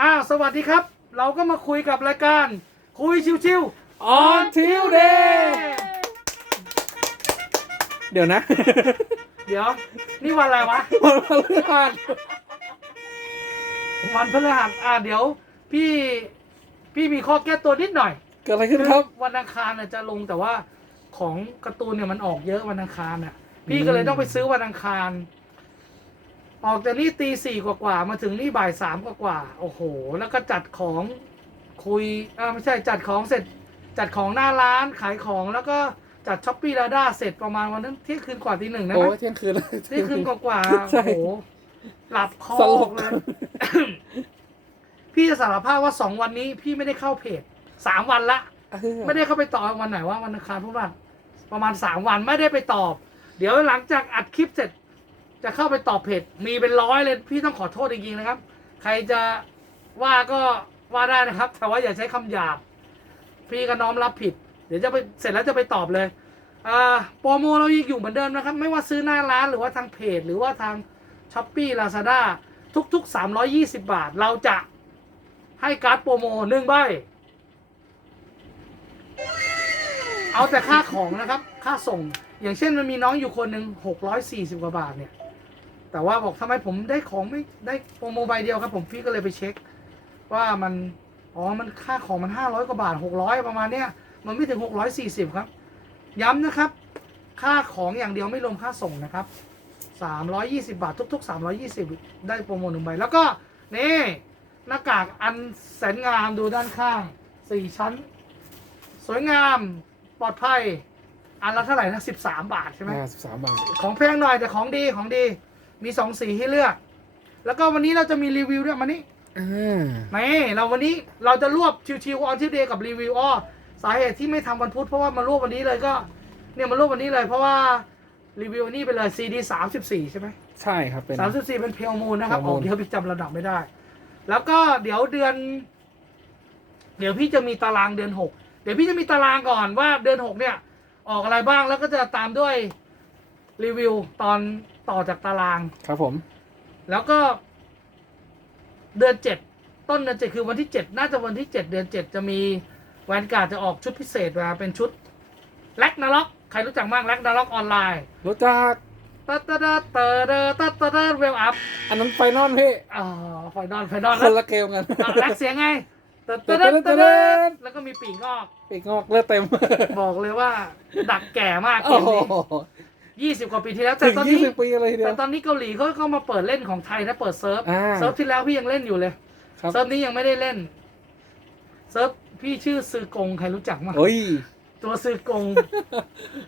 อ้าวสวัสดีครับ เราก็มาคุยกับรายการ คุยชิวๆ On Tuesday เดี๋ยวนะ เดี๋ยว นี่วันอะไรวะ วันพฤหัสวันพฤหัสอ่าเดี๋ยว พี่พี่มีข้อแก้ตัวนิดหน่อย เกิดอะไรขึ้นครับ วันอังคารน่ะจะลงแต่ว่าของการ์ตูนเนี่ยมันออกเยอะวันอังคารน่ะ พี่ก็เลยต้องไปซื้อวันอังคาร ออกจากนี่ตีสี่กว่าๆมาถึงนี่บ่ายสามกว่าๆโอ้โห แล้วก็จัดของคุยอ่าไม่ใช่จัดของเสร็จ จัดของหน้าร้านขายของแล้วก็จัดช้อปปี้ลาด้าเสร็จประมาณวันนั้นเที่ยงคืนกว่าตีหนึ่งนะโอ้ไหมยเที่ยงคืนเลยเที่ยงคืนกว่าๆใช่โอ้โหหลับคอสลบเลยพี่จะสารภาพว่าสองวันนี้ พี่ไม่ได้เข้าเพจสามวันละไม่ได้เข้าไปตอบวันไหนว่าวันอังคารพุธพฤหัสประมาณสามวันไม่ได้ไปตอบ เดี๋ยวหลังจากอัดคลิปเสร็จ จะเข้าไปตอบเพจมีเป็นร้อยเลยพี่ต้องขอโทษจริงๆนะครับ ใครจะว่าก็ว่าได้นะครับ แต่ว่าอย่าใช้คำหยาบ พี่ก็น้อมรับผิด เดี๋ยวจะไปเสร็จแล้วจะไปตอบเลยอ่าโปรโมเรายังอยู่เหมือนเดิมนะครับ ไม่ว่าซื้อหน้าร้านหรือว่าทางเพจ หรือว่าทางช้อปปี้ลาซาด้าทุก ๆ 320 บาท เราจะให้การ์ดโปรโมหนึ่งใบ เอาแต่ค่าของนะครับ ค่าส่ง อย่างเช่นมันมีน้องอยู่คนหนึ่งหกร้อยสี่สิบกว่าบาทเนี่ย แต่ว่าบอกทำไมผมได้ของไม่ได้โปรโมใบเดียวครับ ผมพี่ก็เลยไปเช็ค ว่ามันอ๋อมันค่าของมันห้าร้อยกว่าบาทหกร้อยประมาณเนี้ยมันไม่ถึงหกร้อยสี่สิบครับ ย้ำนะครับ ค่าของอย่างเดียวไม่รวมค่าส่งนะครับสามร้อยยี่สิบาททุกๆสามร้อยี่สิบได้โปรโมหนึ่งใบแล้วก็นี่หน้ากากอันแสนงามดูด้านข้างสี่ชั้น สวยงามปลอดภัย อันละเท่าไหร่นะสิบสามบาทใช่ไหมอ่าสิบสามบาท ของแพงหน่อยแต่ของดีของดี มีสองสีให้เลือก แล้วก็วันนี้เราจะมีรีวิวด้วยมานี่อ่านี่เราวันนี้เราจะรวบชิวๆออนทิวเดย์กับรีวิวอ้อสาเหตุที่ไม่ทำวันพุธเพราะว่ามารวบวันนี้เลยก็เนี่ยมารวบวันนี้เลย เพราะว่ารีวิวนี่ไปเลย CD สามสิบสี่ใช่ไหม ใช่ครับเป็น สามสิบสี่เป็นเพลมูลนะครับ Pale อ Moon อกเดี๋ยวพี่จำระดับไม่ได้ แล้วก็เดี๋ยวเดือน เดี๋ยวพี่จะมีตารางเดือนหกเดี๋ยวพี่จะมีตารางก่อนว่าเดือนหกเนี่ย ออกอะไรบ้างแล้วก็จะตามด้วยรีวิวตอน ต่อจากตาราง ครับผม แล้วก็ เดือนเจ็ดต้นเดือนเจ็ดคือวันที่เจ็ดน่าจะวันที่เจ็ดเดือนเจ็ดจะมีแวนการ์ดจะออกชุดพิเศษมาเป็นชุดแล็กนาล็อกใครรู้จักบ้างแล็กนาล็อกออนไลน์รู้จักตะตะตะตะตะตะตะตะเวลอัพอันนั้นไฟนอลพี่อ๋อไฟนอลไฟนอลคนละเกมกันแล็กเสียงไงตะตะตะตะตะแล้วก็มีปีกงอกปีกงอกเลือดเต็ม บอกเลยว่า ดักแก่มากเกโอ้มโหนี้ ยี่สิบกว่าปีที่แล้วแต่ถึงตอนยี่นี้สิบปีเลยทีเดียแต่ว ตอนนี้เกาหลีเขาก็มาเปิดเล่นของไทยนะเปิดเซิร์ฟอ่าเซิร์ฟที่แล้วพี่ยังเล่นอยู่เลยครับ เซิร์ฟนี้ยังไม่ได้เล่นเซิร์ฟพี่ชื่อซือกงใครรู้จักมั้ยโอ้ยตัวซือกง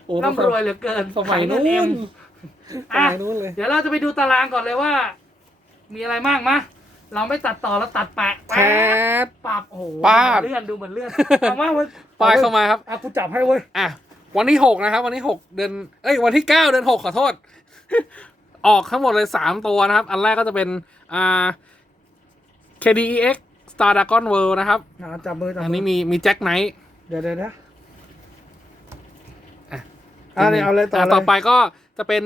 โอ้ร่ำรวยเหลือเกินสมัยขายเงินู้นเอ็นมสอะมัยนู้นเลย เดี๋ยวเราจะไปดูตารางก่อนเลยว่า มีอะไรบ้างมะเราไม่ตัดต่อเราตัดแปะแคแปะทปับโอ้โหป๊าบเลื่อนดูเหมือนเลื่อนเอามาเว้ยปลายเข้ามาครับ อะกูจับให้เว้ยอะ วันที่หกนะครับ วันที่หกเดือนเอ้ยวันที่เก้าเดือนหกขอโทษ ออกทั้งหมดเลยสามตัวนะครับ อันแรกก็จะเป็นอ่า KDEX Star Dragon World นะครับ อะจับมือจับอันมืนี้มีมีแจ็คไนท์เดี๋ยวเดี๋ยวนะอะอะเนี่ยเอาเลยต่อเลยต่อไปก็จะเป็น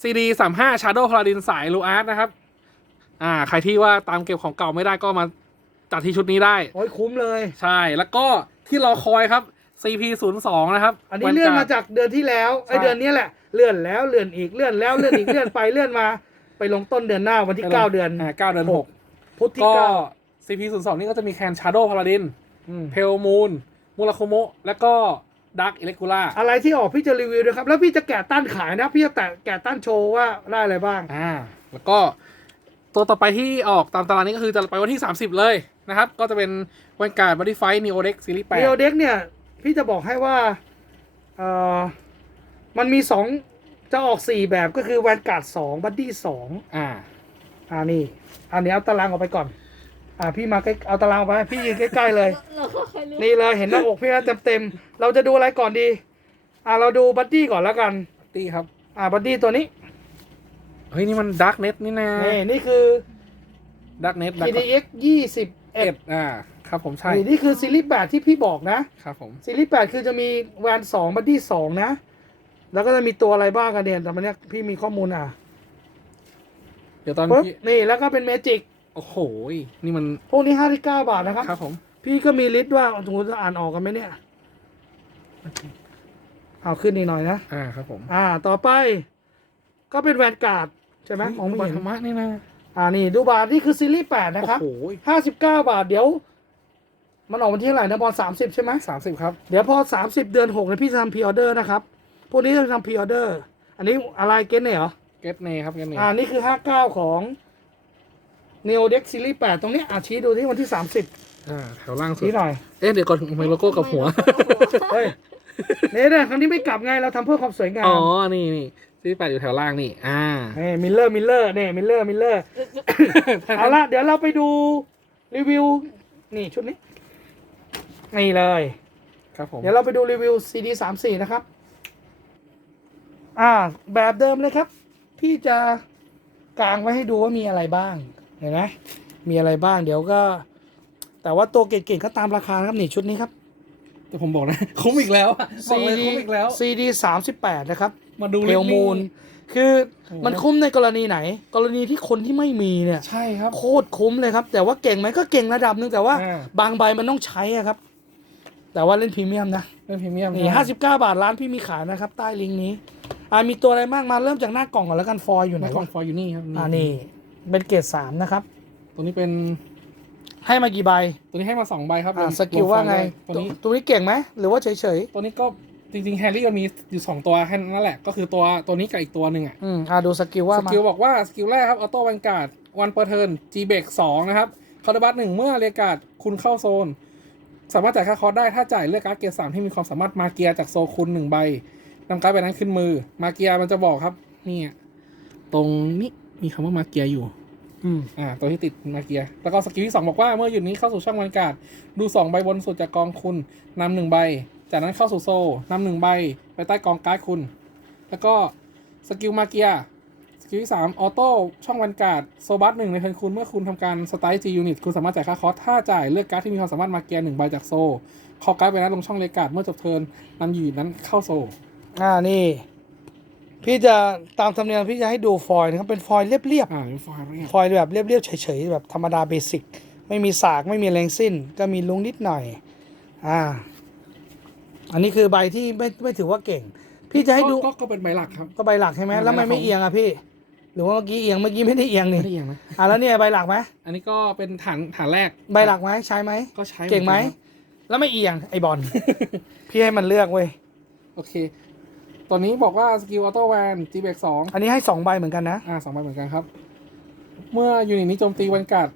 CD 3 5 Shadow Paladin สายลูอาร์ตนะครับ อ่า ใครที่ว่าตามเก็บของเก่าไม่ได้ก็มาจัดที่ชุดนี้ได้ โอ้ยคุ้มเลย ใช่แล้วก็ที่รอคอยครับ CP 0 2 นะครับอันนี้เลื่อนมาจากเดือนที่แล้วไอใช่เดือนนี้แหละเลื่อนแล้วเลื่อนอีกเลื่อนแล้วเลื่อนอีกเลื่อนไปเลื่อนมา ไปลงต้นเดือนหน้าวันที่เก้าเดือนอ่าเก้าเดือนหกพุธที่ก็เก้า CP 0 2 นี่ก็จะมีแคน Shadow Paladin อืมเพลมูนมูราโคโมแล้วก็ดักอิเล็ก u ล่าอะไรที่ออกพี่จะรีวิวด้วยครับ แล้วพี่จะแกะตั้นขายนะ พี่จะแตะแกะตั้นโชว์ว่าได้อะไรบ้างอ่าแล้วก็ตัวต่อไปที่ออกตามตารางนี้ก็คือจะไปวันที่ 30 เลยนะครับ ก็จะเป็นวันการ์ดบอดี้ไฟนีโอเด็กซีรีส์แปดเนโอเด็กเนี่ย พี่จะบอกให้ว่าเอ่อมันมีสองจะออกสี่แบบก็คือแวนการ์ดสองบัดดี้สองอ่า อ่านี่ อันนี้เอาตารางออกไปก่อน อ่า พี่มาใกล้เอาตารางออกไปพี่ยืนใกล้ๆเลย เราก็เคยรู้นี่เลยเห็นหน้าอกพี่แล้วเต็มๆเราจะดูอะไรก่อนดี อ่าเราดูบัดดี้ก่อนแล้วกัน ตีครับ อ่าบัดดี้ตัวนี้เฮ้ย นี่มันดักเน็ตนี่นะนี่นี่คือ ดักเน็ตดัก TDX ยี่สิบเอ็เอ็ดดอ่า ครับผมใช่นี่นี่คือซีรีส์แปดที่พี่บอกนะครับผมซีรีส์แปดคือจะมีแวนสองบัดดี้สองนะ แล้วก็จะมีตัวอะไรบ้างกันเนี่ยแต่มันเนี้ยพี่มีข้อมูลอะเดี๋ยวตอนปึ๊บพี่นี่แล้วก็เป็นเมจิกโอ้โหนี่มันพวกนี้ห้าที่เก้าบาทนะครับ ครับผมพี่ก็มีลิสต์ว่าสมมติจะอ่านออกกันไหมเนี่ย เอาขึ้นอีกหน่อยนะ อ่าครับผมอ่า ต่อไป ก็เป็นแวนการ์ดใช่ไหมมองไม่เห็นธรรมะนี่นะอ่านี่ดูบาทนี่คือซีรีส์แปดนะครับโอ้โหห้าสิบเก้าบาทเดี๋ยว มันออกวันที่เท่าไหร่นะบอลสามสิบใช่ไหมสามสิบครับ เดี๋ยวพอสามสิบเดือนหกเนี่ยพี่จะทำพรีออเดอร์นะครับ พวกนี้จะทำพรีออเดอร์ อันนี้อะไรเกนเนี่ยเหรอ เกตเนครับเกตเนอ่า นี่คือห้าเก้าของ Neo Dex Series 8 ตรงนี้อะชี้ดูที่วันที่ 30อ่าแถวล่างสุดชี้หน่อย เอ๊ะเดี๋ยวก่อนทำไมโลโก้กับหัว เฮ้ยเนี่ยเนี่ยครั้งนี้ไม่กลับไง เราทำเพื่อความสวยงามอ๋อ นี่นี่ที่แปดอยู่แถวล่างนี่ อ่า นี่มิลเลอร์ มิลเลอร์เนี่ยมิลเลอร์ มิลเลอร์ เอาละเดี๋ยวเราไปดูรีวิว นี่ชุดนี้ นี่เลย ครับผม เดี๋ยวเราไปดูรีวิว CD 3 4นะครับ อ่า แบบเดิมเลยครับ พี่จะกางไว้ให้ดูว่ามีอะไรบ้าง เห็นไหมมีอะไรบ้าง เดี๋ยวก็ แต่ว่าตัวเก่งๆก็ตามราคานะครับนี่ชุดนี้ครับ แต่ผมบอกนะ คุ้มอีกแล้วอะบอกเลย CD คุ้มอีกแล้ว CD 38นะครับ มาดูเพลมูล คือโอ้โหมันคุ้มในกรณีไหน กรณีที่คนที่ไม่มีเนี่ย ใช่ครับ โคตรคุ้มเลยครับ แต่ว่าเก่งไหมก็เก่งระดับหนึงแต่ว่าอ่า บางใบมันต้องใช้อะครับ แต่ว่าเล่นพรีเมียมนะเป็นพรีเมียมนี่ห้าสิบเก้าบาทร้านพี่มีขายนะครับใต้ลิงก์นี้ อ่ามีตัวอะไรบ้างมาเริ่มจากหน้ากล่องก่อนแล้วกันฟอยล์อยู่ไหนในกล่องวะฟอยล์อยู่นี่ครับอ่านี่เป็นเกรดสามนะครับ ตัวนี้เป็นให้มากี่ใบตัวนี้ให้มาสองใบครับอ่าลงสกิลว่าไงตัวนี้ตัวนี้เก่งไหมหรือว่าเฉยตัวนี้ก็จริงๆแฮร์รี่มันมีอยู่สองตัวแค่นั้นแหละ ก็คือตัวตัวนี้กับอีกตัวหนึ่งอะๆอืมอ่าดูสกิลว่าสมากิลบอกว่าสกิลแรกครับออโต้วันการ์ดวันเปอร์เทิร์นจีเบกสองนะครับคาร์ดบัตหนึ่งเมื่อเรียกการ์ดคุณเข้าโซน สามารถจ่ายค่าคอร์สได้ถ้าจ่ายเลือกการ์ดเกียร์สามที่มีความสามารถมาเกียร์จากโซนคุณหนึ่งใบนำการ์ดใบนั้นขึ้นมือ มาเกียร์มันจะบอกครับเนี่ยตรงนี้มีคำว่ามาเกียร์อยู่ อืมอ่า ตัวที่ติดมาเกียร์ แล้วก็สกิลที่สองบอกว่าเมื่อหยุดนี้เข้าสู่ช่องวันการ์ดดูสองใบบนสุดจากกองคุณนำหนึ่งใบ จากนั้นเข้าสู่โซลนำหนึ่งใบ ไปใต้กองการ์ดคุณ แล้วก็สกิลมาเกียร์ สกิลที่สามออโต้ช่องวันการ์ดโซบัสหนึ่งในเทิร์นคุณเมื่อคุณทำการสไตล์จียูนิตคุณสามารถจ่ายค่าคอร์สถ้าจ่ายเลือกการ์ดที่มีความสามารถมาเกียร์หนึ่งใบจากโซลคอการ์ดไปนั้นลงช่องเลกการ์ดเมื่อจบเทิร์นนำยูนิตนั้นเข้าโซลอ่านี่ พี่จะตามธรรมเนียมพี่จะให้ดูฟอยล์นะครับเป็นฟอยล์เรียบๆอ่าเป็นไฟล์เรียบฟอยล์แบบเรียบๆเฉยๆแบบธรรมดาเบสิกไม่มีสากไม่มีแรงสิ้น ก็มีลุงนิดหน่อย อ่า อันนี้คือใบที่ไม่ไม่ถือว่าเก่ง พี่จะให้ดูก็ก็ก็เป็นใบหลักครับ ก็ใบหลักใช่ไหมใบหลักแล้วมันไม่ของเอียงอะพี่ หรือว่าเมื่อกี้เอียงเมื่อกี้ไม่ได้เอียงนี่ไม่ได้อย่างนะอะแล้วเนี่ยใบหลักไหมอันนี้ก็เป็นฐานฐานแรกใบหลักไหมใช้ไหมก็ใช้เก่งไหมอนนครับแล้วไม่เอียงไอบอลพี่ให้มันเลือกเว้ยโอเคตัวนี้บอกว่าสกิลออโต้แวนจีเบกสองอันนี้ให้สองใบเหมือนกันนะอ่าสองใบเหมือนกันครับ เมื่อยูนิตนี้โจมตีวันการ์ด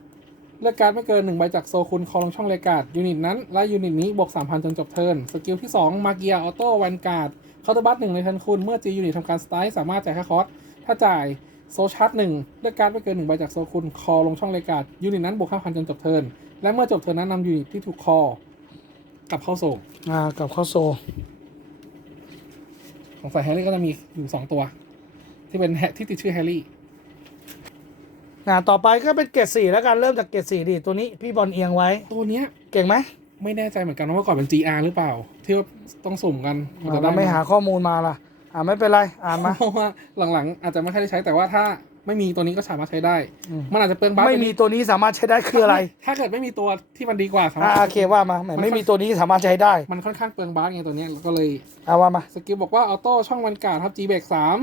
เลือกการ์ดไม่เกินหนึ่งใบจากโซคุณคอลงช่องเลกการ์ดยูนิตนั้น และยูนิตนี้บวกสามพันจนจบเทิร์นสกิลที่สองมาเกียออโต้วันการ์ดเคาน์เตอร์บัตหนึ่งในเทิร์นคุณ เมื่อจียูนิตทำการสไตล์สามารถจ่ายค่าคอร์สถ้าจ่าย โซชาร์ตหนึ่งเลือกการ์ดไม่เกินหนึ่งใบจากโซคุณคอลงช่องเลกการ์ดยูนิตนั้นบวกห้าพันจนจบเทิร์นและเมื่อจบเทิร์นนั้นนำยูนิตที่ถูกคอกลับเข้าโซอ่ากับข้าวโซของสายแฮร์รี่ก็จะมีอยู่สองตัว ที่เป็นแฮที่ติดชื่อแฮร์รี่อ่าต่อไปก็เป็นเกรดสี่แล้วกันเริ่มจากเกรดสี่ดิตัวนี้พี่บอลเอียงไว้ตัวเนี้ยเก่งไหมไม่แน่ใจเหมือนกันว่าเมื่อก่อนเป็น GR หรือเปล่า ที่ว่าต้องสุ่มกันอ่าเราไม่หาข้อมูลมาล่ะ อ่าไม่เป็นไรอ่านมาเพราะว่าหลังๆ อาจจะไม่ค่อยได้ใช้แต่ว่าถ้าไม่มีตัวนี้ก็สามารถใช้ได้อืมมันอาจจะเปลืองบัฟไม่มีตัวนี้สามารถใช้ได้คืออะไร ถ้าเกิดไม่มีตัวที่มันดีกว่าสามารอ่าถโอเคว่ามาแหมไม่มีตัวนี้สามารถใช้ได้ มันค่อนข้างเปลืองบัฟไงตัวเนี้ยก็เลยเอาว่ามาสกิลบอกว่าออโต้ช่องวันการ์ดครับ G เบรกสาม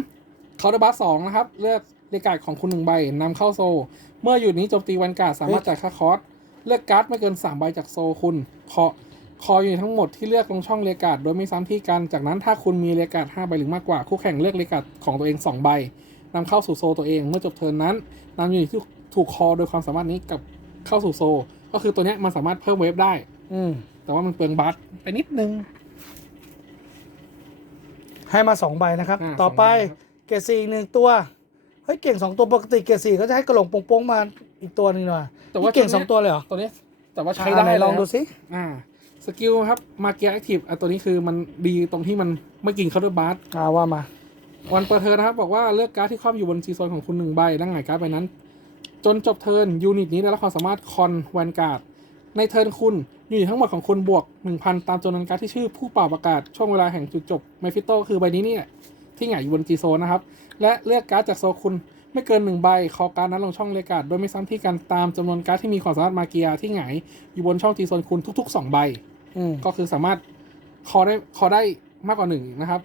เคาน์เตอร์บัสสองนะครับ เลือกเรกการ์ดของคุณหนึ่งใบนำเข้าโซ เมื่ออยู่นี้โจมตีวันการ์ดสามารถจ่ายค่าคอร์สเลือกการ์ดไม่เกิน3ใบจากโซคุณคอ คออยู่ทั้งหมดที่เลือกลงช่องเรกการ์ดโดยไม่ซ้ำที่กัน จากนั้นถ้าคุณมีเรกการ์ด5ใบหรือมากกว่า คู่แข่งเลือกเรกการ์ดของตัวเอง 2 ใบนำเข้าสู่โซตัวเองเมื่อจบเทิร์นนั้นนำยูนิตที่ถูกคอโดยความสามารถนี้กับเข้าสู่โซ ก็คือตัวเนี้ยมันสามารถเพิ่มเวฟได้ อืมแต่ว่ามันเปลืองบัฟไปนิดนึง ให้มาสองใบนะครับ อ่าต่อไปสองใบครับเกรดสี่อีกหนึ่งตัว เฮ้ย เก่งสองตัวปกติเกรดสี่ก็จะให้กระโหลกโป่งๆมาอีกตัวหนึงหน่อยแต่ว่านี่เก่งสองตัวเลยเหรอตัวเนี้ยแต่ว่าใช้อ่าได้ไหนลองแวดูสิอ่า สกิลครับมาเกียร์แอคทีฟอะตัวนี้คือมันดีตรงที่มันไม่กินเคาน์เตอร์บัสอ่าว่ามา วันเปิดเทิร์นนะครับ บอกว่าเลือกการ์ดที่ครอบอยู่บนซีโซนของคุณหนึ่งใบดังไงการ์ดใบนั้น จนจบเทิร์นยูนิตนี้ได้รับความสามารถคอนแวนการ์ดในเทิร์นคุณยูนิตทั้งหมดของคุณบวก 1,000 ตามจำนวนการ์ดที่ชื่อผู้เป่าประกาศช่วงเวลาแห่งจุดจบเมฟิโตคือใบนี้เนี่ยที่หงายอยู่บนจีโซนนะครับ และเลือกการ์ดจากโซนคุณไม่เกินหนึ่งใบคอการดนั้นลงช่องเลกาดโดยไม่ซ้ำที่กันตามจำนวนการ์ดที่มีความสามารถมาเกียที่หงายอยู่บนช่องจีโซนคุณทุกๆสองใบ อืม ก็คือสามารถคอได้คอได้มากกว่าหนึ่งนะครับ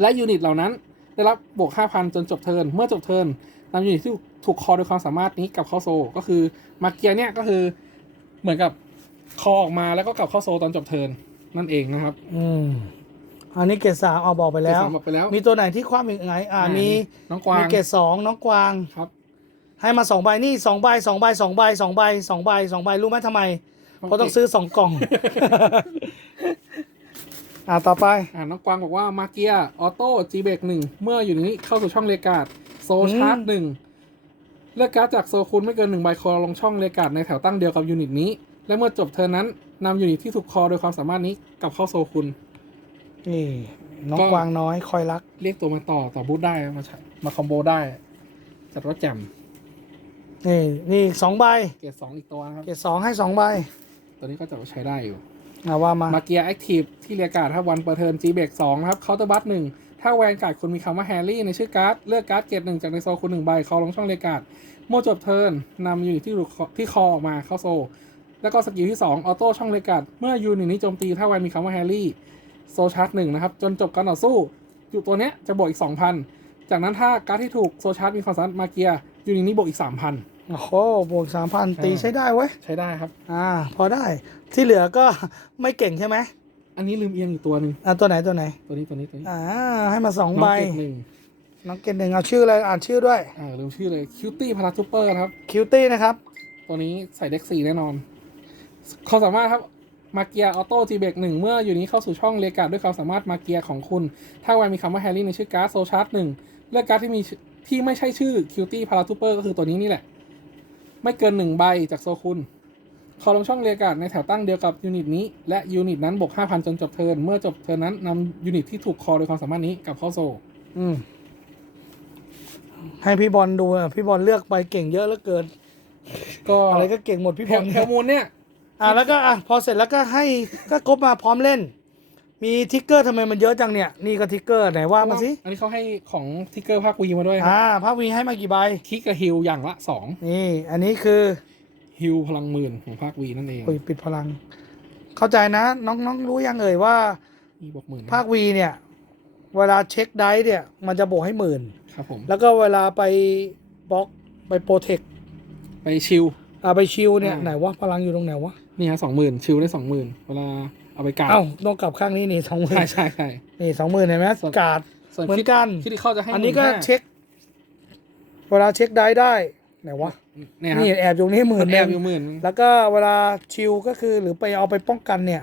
และยูนิตเหล่านั้น ได้รับบวก 5,000 จนจบเทิร์นเมื่อจบเทิร์นนำยูนิตที่ถูกคอโดยความสามารถนี้กลับเข้าโซลก็คือมาเกียเนี่ยก็คือเหมือนกับคอออกมาแล้วก็กลับเข้าโซลตอนจบเทิร์นนั่นเองนะครับอืม อันนี้เกรดสามเอาบอกไปแล้ว เกรดสามบอกไปแล้วมีตัวไหนที่คว้าอีกไงอ่าอ่ามี น้องกวางมีเกรดสองน้องกวาง ครับ ให้มาสองใบนี่สองใบสองใบสองใบสองใบสองใบสองใบรู้ไหมทำไม เพราะต้องซื้อสองกล่อง อ่าต่อไป อ่าน้องกวางบอกว่ามาเกียออโต้จีเบกหนึ่งเมื่ออยู่นี้เข้าสู่ช่องเลกาดโซชาร์จหนึ่งเลือกการ์ดจากโซคุณไม่เกินหนึ่งใบคอลงช่องเลกาดในแถวตั้งเดียวกับยูนิตนี้ และเมื่อจบเทิร์นนั้นนำยูนิตที่ถูกคอโดยความสามารถนี้กลับเข้าโซคุณนี่น้องก็กวางน้อยคอยรัก เรียกตัวมาต่อต่อบูทได้มาใช้มาคอมโบได้ จัดว่าแจ่มนี่นี่สองใบ เกียร์สองอีกตัวนะครับ เกรดสองให้สองใบ ตัวนี้ก็จะใช้ได้อยู่อ่าว่ามามาเกียร์แอคทีฟที่เรียกการ์ดถ้าวันเปิดเทิร์นจีเบกสองนะครับเคาน์เตอร์บัตหนึ่งถ้าแวนการ์ดคุณมีคำว่าแฮร์รี่ในชื่อการ์ด เลือกการ์ดเกรดหนึ่งจากในโซคุณหนึ่งใบคอลงช่องเรียกการ์ดเมื่อจบเทิร์นนำยูนิตที่ถูกที่คอออกมาเข้าโซ แล้วก็สกิลที่2ออโต้ช่องเรียกการ์ดเมื่อยูนิตนี้โจมตีถ้าแวนมีคำว่าแฮร์รี่โซชาร์จหนึ่งนะครับจนจบการต่อสู้อยู่ตัวเนี้ยจะบวกอีก 2,000 จากนั้นถ้าการ์ดที่ถูกโซชาร์จมีความสามารถมาเกียร์ยูนิตนี้บวกอีก 3,000 โอ้โหบวกสามพันอ่าตีใช้ได้เว้ย ใช้ได้ครับ อ่า พอได้ ที่เหลือก็ไม่เก่งใช่ไหม อันนี้ลืมเอียงอีกตัวหนึ่งอ่าตัวไหนตัวไหน ตัวนี้ตัวนี้ตัวนี้ อ่า ให้มาสองน้ใบองเกตหนึ่งน้องเกดหนึ่งเอาชื่ออะไร อ่านชื่อด้วย อ่าลืมชื่อเลยคิวตี้พาราทูเปอร์นะครับ คิวตี้นะครับ ตัวนี้ใส่เด็กสี่แน่นอนความสามารถครับมาเกียออโต้จีเบกหนึ่งเมื่ออยู่นี้เข้าสู่ช่องเลกาด้วยความสามารถมาเกียของคุณ ถ้าแวนมีคำว่าแฮร์รี่ในชื่อการ์ดโซชาร์ตหนึ่งเลือกการ์ดที่มีชื่อที่ไม่ใช่ชื่อคิวตี้พาราทูเปอร์ก็คือตัวนี้นี่แหละ ไม่เกินหนึ่งใบจากโซคุณคอลงช่องเลกาในแถวตั้งเดียวกับยูนิตนี้ และยูนิตนั้นบวก5,000 จนจบเทิร์นเมื่อจบเทิร์นนั้นนำยูนิตที่ถูกคอโดยความสามารถนี้กลับเข้าโซอืมให้พี่บอลดูอะพี่บอลเลือกไปเก่งเยอะเหลือเกิน ก็อะไรก็เก่งหมดพี่บแฮอลลเนี่แฮยลมูนเนี่ย อ่าแล้วก็อะพอเสร็จแล้วก็ให้ก็ครบมาพร้อมเล่น มีทิกเกอร์ทำไมมันเยอะจังเนี่ย นี่ก็ทิกเกอร์ไหนว่ามาสิอันนี้เขาให้ของทิกเกอร์ภาควีมาด้วยครับอ่าภาพวีให้มากี่ใบคิกกับฮิลอย่างละสองนี่ อันนี้คือฮิลพลังหมื่นของภาควีนั่นเองโอ้ยปิดพลัง เข้าใจนะ น้องน้องรู้ยังเอ่ยว่ามีบวกหมื่นภาควีเนี่ย เวลาเช็คได้เนี่ย มันจะบวกให้หมื่นครับผมแล้วก็เวลาไปบล็อกไปโปรเทคไปชิลอ่าไปชิลเนี่ยอ่าไหนวะพลังอยู่ตรงไหนวะนี่ฮะสองหมื่นชิลได้สองหมื่นเวลา เอาไปกาดเอ้าต้องกลับข้างนี้นี่สองหมื่นใช่ใช่ใช่ นี่สองหมื่นเห็นไหมส่วน การ์ดส่วนเหมือนคิดกัน คิดที่เขาจะให้อันนี้ก็15,000เช็ค เวลาเช็คได้ได้ไหนวะ เนี่ยครับนี่แอบอยู่นี่หมื่มันนหแอนึ่บงอยู่หมื่นแล้วก็เวลาชิลก็คือหรือไปเอาไปป้องกันเนี่ย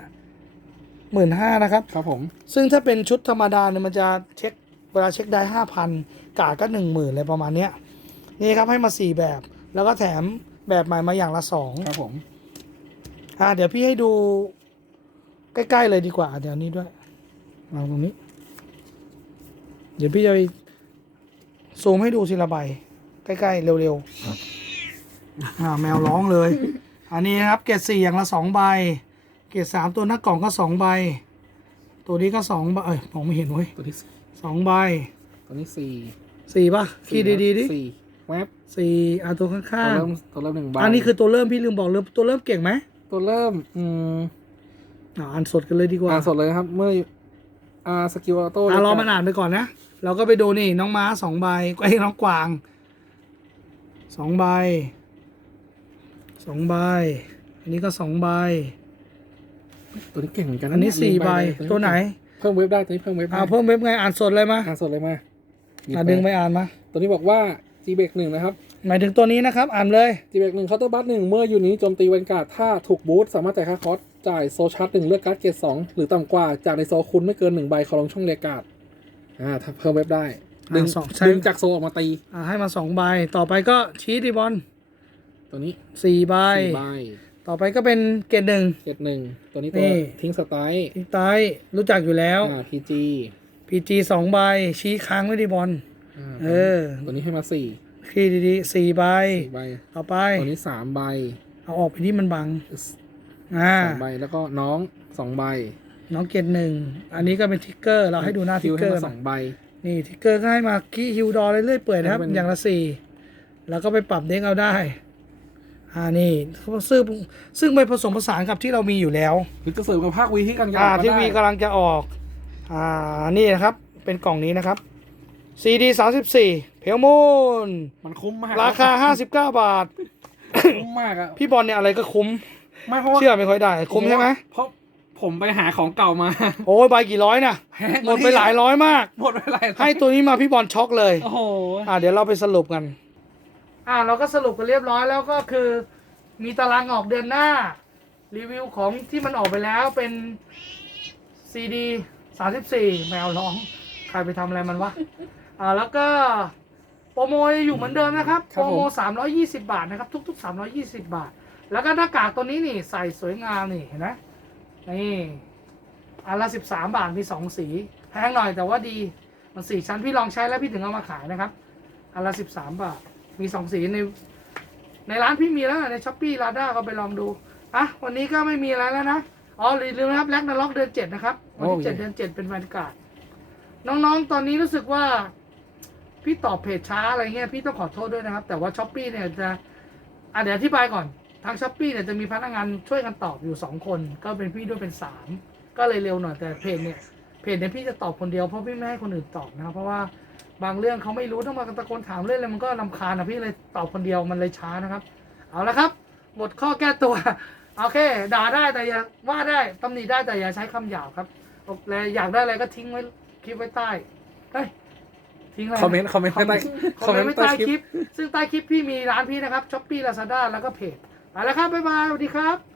หมื่นห้านะครับ ครับผม ซึ่งถ้าเป็นชุดธรรมดาเนี่ยมันจะเช็คเวลาเช็คได้ห้าพันกาดก็หนึ่งหมื่นอะไรประมาณเนี้ยนี่ครับให้มาสี่แบบ แล้วก็แถมแบบใหม่มาอย่างละสอง ครับผม อ่าเดี๋ยวพี่ให้ดู ใกล้ ๆ เลยดีกว่า เดี๋ยวนี้ด้วยเอาตรงนี้ เดี๋ยวพี่จะไปซูมให้ดูทีละใบใกล้ ๆ เร็วๆอ่าแมวร้องเลย อันนี้นะครับ เกรดสี่อย่างละสองใบ เกรดสามตัวหน้ากล่องก็สองใบ ตัวนี้ก็สองใบเอ้ยมองไม่เห็นเว้ยตัวที่สองใบ ตัวนี้สี่สี่ป่ะคีย์ดีๆดิสี่แวบสี่อ่าตัวข้าตัวงเริ่มตัวเริ่มหนึ่งใบๆอันนี้คือตัวเริ่มพี่ลืมบอกเลยตัวเริ่มเก่งไหมตัวเริ่ม อืม อ่าอ่านสดกันเลยดีกว่าอ่านสดเลยนะครับ เมื่ออ่าสกิลออโต้อะรอมันอ่านไปก่อนนะ เราก็ไปดูนี่น้องม้าสองใบไอ้ยน้องกวางสองใบสองใบ อันนี้ก็สองใบ ตัวนี้เก่งเหมือนกันอันนี้สี่ใบตัวไหนเพิ่มเว็บได้ตัวนี้เพิ่มเว็บได้อ่าเพิ่มเว็บไงอ่านสดเลยมาอ่านสดเลยมาอ่าดึงไปอ่านมา ตัวนี้บอกว่า g b หนึ่งนะครับ หมายถึงตัวนี้นะครับ อ่านเลย g b หนึ่งเคาน์เตอร์บัสหนึ่งเมื่ออยู่นี้โจมตีแวนการ์ดถ้าถูกบูทสามารถจ่ายค่าคอส จ่ายโซชาร์จหนึ่งเลือกการ์ดเกรดสองหรือต่ำกว่าจากในโซคุณไม่เกินหนึ่งใบขอลงช่องเรียกการ์ดอ่าถ้าเพิ่มเว็บได้ดึงอ่าสองใช่ดึงจากโซออกมาตีอ่าให้มาสองใบต่อไปก็ชี้ดีบอลตัวนี้สี่ใบสี่ใบต่อไปก็เป็นเกรดหนึ่งเกรดหนึ่งตัวนี้นี่ตัวทิ้งสไตล์ที่ใต้รู้จักอยู่แล้วอ่า PG พีจีสองใบชี้ค้างไว้ดีบอลอ่าเออ ตัวนี้ให้มาสี่คีย์ดีๆสี่ใบสี่ใบต่อไป ตัวนี้สามใบ เอาออกไปที่มันบัง อ่าสองใบแล้วก็น้องสองใบ น้องเกตหนึ่ง อันนี้ก็เป็นทิกเกอร์เราให้ดูหน้าทิคิกวเกให้อร์มาสองใบ นี่ทิกเกอร์ก็ให้มาคีฮิวดอเรื่อยๆเปื่อยนะครับเป็นอย่างละสี่ แล้วก็ไปปรับเด้งเอาได้ อ่านี่ซึ่งซึ่งไปผสมผสานกับที่เรามีอยู่แล้วหรือจะเสริมกับภาควีที่กันกันอ่าก็ที่ได้วีกำลังจะออก อ่านี่นะครับ เป็นกล่องนี้นะครับ CD 34เพลมูนมันคุ้มมาก ราคา 59 บาท คุ้มมากอะพี่บอลเนี่ยอะไรก็คุ้ม ไม่เพราะว่าเชื่อไม่ค่อยได้คุ้มใช่ไหมเพราะผมไปหาของเก่ามา โอ้ยใบกี่ร้อยนะแพงหมดไปหลายร้อยมาก หมดไปหลายร้อยให้ตัวนี้มาพี่บอลช็อกเลย โอ้โห อ่าเดี๋ยวเราไปสรุปกัน อ่าเราก็สรุปกันเรียบร้อยแล้วก็คือ มีตารางออกเดือนหน้า รีวิวของที่มันออกไปแล้วเป็น CD 34แมวร้อง ใครไปทำอะไรมันวะ อ่าแล้วก็โปรโมยังอยู่เหมือนเดิมนะครับ โปรโม320บาทนะครับ ทุกๆ320บาท แล้วก็หน้ากากตัวนี้นี่ใส่สวยงามนี่เห็นไหมนี่อันละ13บาทมี2สีแพงหน่อยแต่ว่าดีมันสี่ชั้นพี่ลองใช้แล้วพี่ถึงเอามาขายนะครับอันละ13บาทมี2สีในในร้านพี่มีแล้วนะในช้อปปี้ลาด้าก็ไปลองดูอะวันนี้ก็ไม่มีอะไรแล้วนะอ๋อลืมนะครับแล็กนาล็อกเดือนเจ็ดนะครับวันที่เจ็ดเดือนเจ็ดเป็นวันการ์ดน้องๆตอนนี้รู้สึกว่าพี่ตอบเพจช้าอะไรเงี้ยพี่ต้องขอโทษด้วยนะครับ แต่ว่าช้อปปี้เนี่ยจะอะเดี๋ยวอธิบายก่อน ทางช้อปปี้เนี่ยจะมีพนักงานช่วยกันตอบอยู่สองคน ก็เป็นพี่ด้วยเป็นสามก็เลยเร็วหน่อยแต่เพจเนี่ยเพจเนี่ยพี่จะตอบคนเดียวเพราะพี่ไม่ให้คนอื่นตอบนะครับเพราะว่าบางเรื่องเขาไม่รู้ต้องมาตะโกนถามเรื่องอะไรมันก็ลำคาญนะพี่เลยตอบคนเดียวมันเลยช้านะครับ เอาละครับ หมดข้อแก้ตัวโอเค ด่าได้แต่อย่าว่าได้ตำหนิได้แต่อย่าใช้คำหยาบครับและอยากได้อะไรก็ทิ้งไว้คลิปไว้ใต้เฮ้ยทิ้งอะไรนะคอมเมนต์คอมเมนต์คอมเมใต้นต์คอมเมนต์ไว้ใต้คลิป ซึ่งใต้คลิปพี่มีร้านพี่นะครับช้อปปี้ลาซาด้าแล้วก็เพจ เอาละครับบ๊ายบายสวัสดีครับ